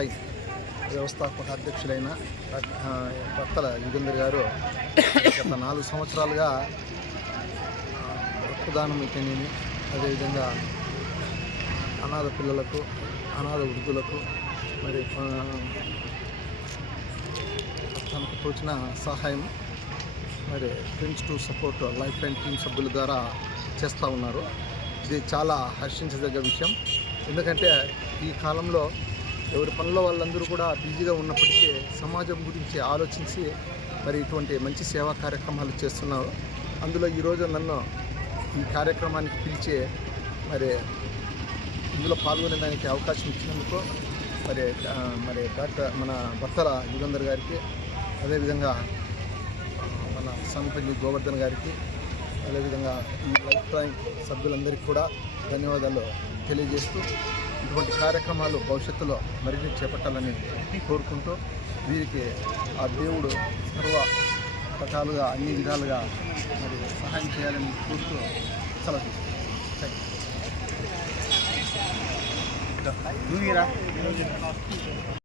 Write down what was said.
Life వ్యవస్థాపక అధ్యక్షులైన భర్తల యుగేందర్ గారు గత నాలుగు సంవత్సరాలుగా రక్తదానం అయితేనేమి అదేవిధంగా అనాథ పిల్లలకు అనాథ వృద్ధులకు మరి తనకు తోచిన సహాయం మరి friends to support life line team సభ్యుల ద్వారా చేస్తూ ఉన్నారు. ఇది చాలా హర్షించదగ్గ విషయం. ఎందుకంటే ఈ కాలంలో ఎవరి పనుల వాళ్ళందరూ కూడా బిజీగా ఉన్నప్పటికీ సమాజం గురించి ఆలోచించి మరి ఇటువంటి మంచి సేవా కార్యక్రమాలు చేస్తున్నారు. అందులో ఈరోజు నన్ను ఈ కార్యక్రమానికి పిలిచి మరి ఇందులో పాల్గొనేదానికి అవకాశం ఇచ్చినందుకు మరి మరి డాక్టర్ మన భర్తల యుగంధర్ గారికి అదేవిధంగా మన సంపల్లి గోవర్ధన్ గారికి అదేవిధంగా ఈ లైఫ్ టైం సభ్యులందరికీ కూడా ధన్యవాదాలు తెలియజేస్తూ ఇటువంటి కార్యక్రమాలు భవిష్యత్తులో మరిన్ని చేపట్టాలని కోరుకుంటూ వీరికి ఆ దేవుడు సర్వ రకాలుగా అన్ని విధాలుగా మరి సహాయం చేయాలని కోరుతూ సెలవు తీసుకుంటాం